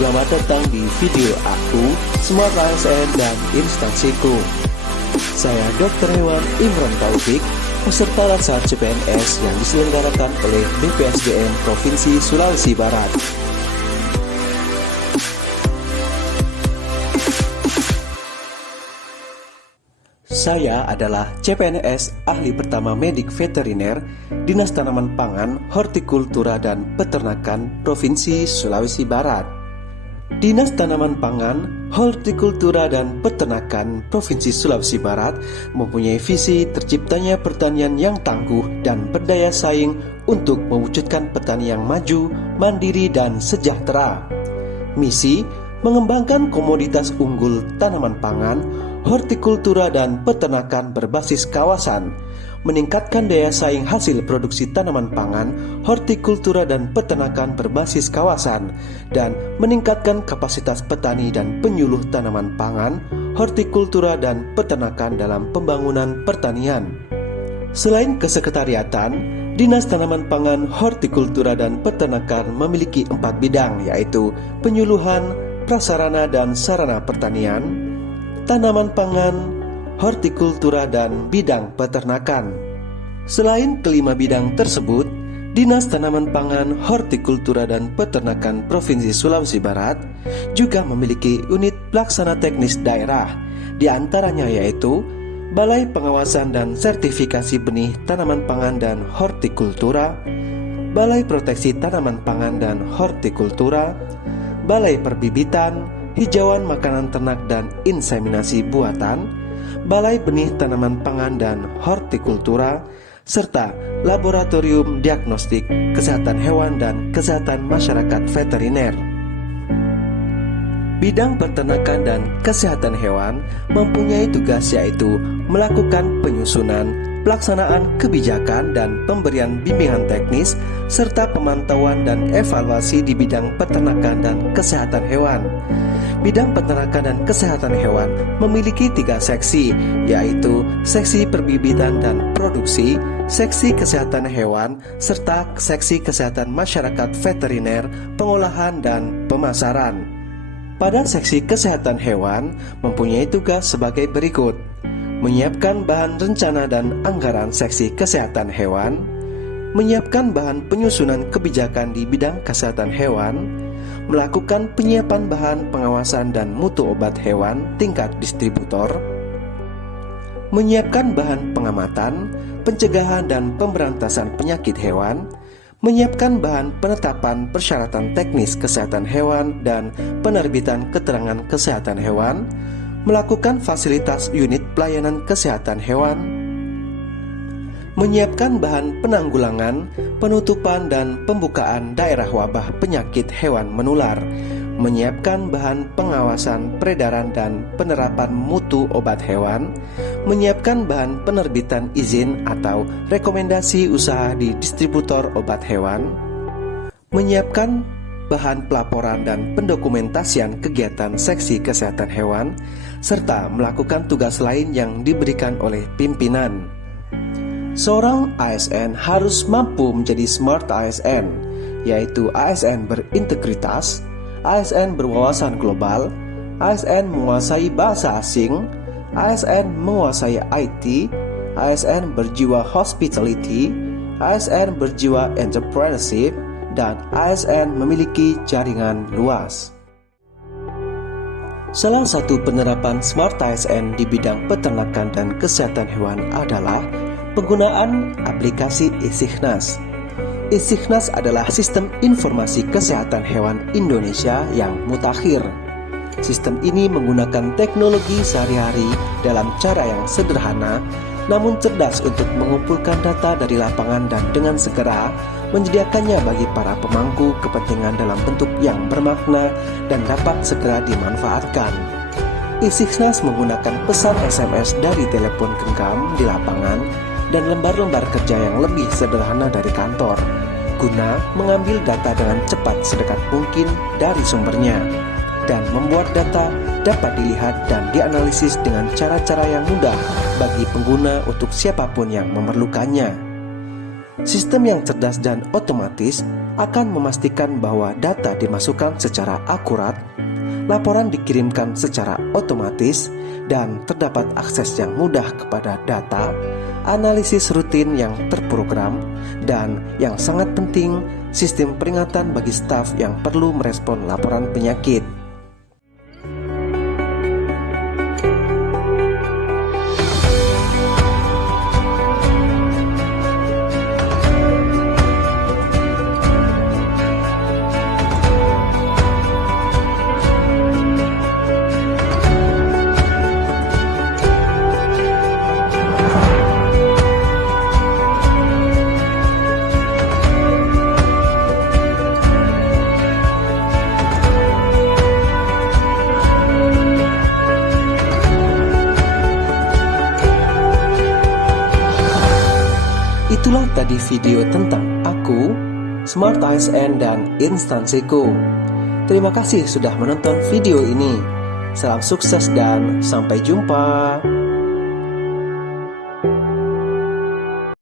Selamat datang di video aku, Smart ASN dan instansiku. Saya Dr. Hewan Imran Taufik, peserta laksana CPNS yang diselenggarakan oleh BPSDM Provinsi Sulawesi Barat. Saya adalah CPNS Ahli Pertama Medik Veteriner Dinas Tanaman Pangan, Hortikultura dan Peternakan Provinsi Sulawesi Barat. Dinas Tanaman Pangan, Hortikultura dan Peternakan Provinsi Sulawesi Barat mempunyai visi terciptanya pertanian yang tangguh dan berdaya saing untuk mewujudkan petani yang maju, mandiri dan sejahtera. Misi mengembangkan komoditas unggul tanaman pangan, hortikultura dan peternakan berbasis kawasan, meningkatkan daya saing hasil produksi tanaman pangan, hortikultura dan peternakan berbasis kawasan, dan meningkatkan kapasitas petani dan penyuluh tanaman pangan, hortikultura dan peternakan dalam pembangunan pertanian. Selain kesekretariatan, Dinas Tanaman Pangan, Hortikultura dan Peternakan memiliki 4 bidang, yaitu penyuluhan, prasarana dan sarana pertanian, tanaman pangan, hortikultura dan bidang peternakan. Selain kelima bidang tersebut, Dinas Tanaman Pangan, Hortikultura dan Peternakan Provinsi Sulawesi Barat juga memiliki unit pelaksana teknis daerah, di antaranya yaitu Balai Pengawasan dan Sertifikasi Benih Tanaman Pangan dan Hortikultura, Balai Proteksi Tanaman Pangan dan Hortikultura, Balai Perbibitan, Hijauan Makanan Ternak dan Inseminasi Buatan, Balai Benih Tanaman Pangan dan Hortikultura, serta Laboratorium Diagnostik Kesehatan Hewan dan Kesehatan Masyarakat Veteriner. Bidang peternakan dan kesehatan hewan mempunyai tugas yaitu melakukan penyusunan, pelaksanaan kebijakan dan pemberian bimbingan teknis serta pemantauan dan evaluasi di bidang peternakan dan kesehatan hewan. Bidang peternakan dan kesehatan hewan memiliki 3 seksi, yaitu seksi perbibitan dan produksi, seksi kesehatan hewan, serta seksi kesehatan masyarakat veteriner, pengolahan dan pemasaran. Pada seksi kesehatan hewan mempunyai tugas sebagai berikut: menyiapkan bahan rencana dan anggaran seksi kesehatan hewan, menyiapkan bahan penyusunan kebijakan di bidang kesehatan hewan, melakukan penyiapan bahan pengawasan dan mutu obat hewan tingkat distributor, menyiapkan bahan pengamatan, pencegahan dan pemberantasan penyakit hewan, menyiapkan bahan penetapan persyaratan teknis kesehatan hewan dan penerbitan keterangan kesehatan hewan, melakukan fasilitas unit pelayanan kesehatan hewan, menyiapkan bahan penanggulangan, penutupan dan pembukaan daerah wabah penyakit hewan menular, menyiapkan bahan pengawasan peredaran dan penerapan mutu obat hewan, menyiapkan bahan penerbitan izin atau rekomendasi usaha di distributor obat hewan, menyiapkan bahan pelaporan dan pendokumentasian kegiatan seksi kesehatan hewan, serta melakukan tugas lain yang diberikan oleh pimpinan. Seorang ASN harus mampu menjadi Smart ASN, yaitu ASN berintegritas, ASN berwawasan global, ASN menguasai bahasa asing, ASN menguasai IT, ASN berjiwa hospitality, ASN berjiwa entrepreneurship, dan ASN memiliki jaringan luas. Salah satu penerapan Smart ASN di bidang peternakan dan kesehatan hewan adalah penggunaan aplikasi iSignas. iSignas adalah sistem informasi kesehatan hewan Indonesia yang mutakhir. Sistem ini menggunakan teknologi sehari-hari dalam cara yang sederhana, namun cerdas untuk mengumpulkan data dari lapangan dan dengan segera menyediakannya bagi para pemangku kepentingan dalam bentuk yang bermakna dan dapat segera dimanfaatkan. iSignas menggunakan pesan SMS dari telepon genggam di lapangan dan lembar-lembar kerja yang lebih sederhana dari kantor, guna mengambil data dengan cepat sedekat mungkin dari sumbernya, dan membuat data dapat dilihat dan dianalisis dengan cara-cara yang mudah bagi pengguna untuk siapapun yang memerlukannya. Sistem yang cerdas dan otomatis akan memastikan bahwa data dimasukkan secara akurat, laporan dikirimkan secara otomatis, dan terdapat akses yang mudah kepada data, analisis rutin yang terprogram, dan yang sangat penting, sistem peringatan bagi staf yang perlu merespon laporan penyakit. Itulah tadi video tentang aku, Smart ASN, dan instansiku. Terima kasih sudah menonton video ini. Salam sukses dan sampai jumpa.